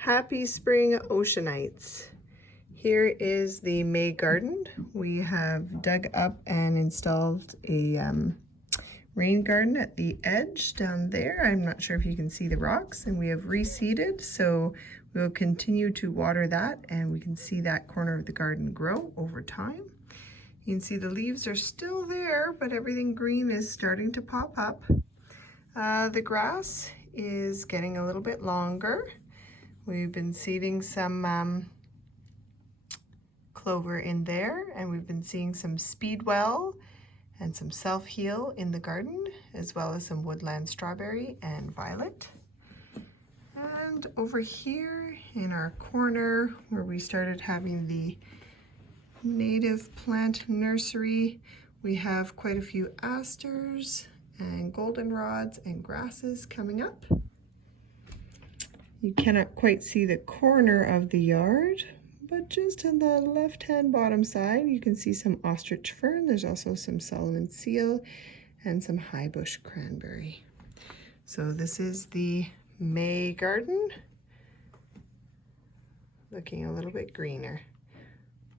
Happy spring, Oceanites. Here is the May garden. We have dug up and installed a rain garden at the edge down there. I'm not sure if you can see the rocks, and we have reseeded, so we'll continue to water that, and we can see that corner of the garden grow over time. You can see the leaves are still there, but everything green is starting to pop up. The grass is getting a little bit longer. We've been seeding some clover in there, and we've been seeing some speedwell and some self-heal in the garden, as well as some woodland strawberry and violet. And over here in our corner where we started having the native plant nursery, we have quite a few asters and goldenrods and grasses coming up. You cannot quite see the corner of the yard, but just on the left-hand bottom side, you can see some ostrich fern. There's also some Solomon seal and some high bush cranberry. So this is the May garden, looking a little bit greener.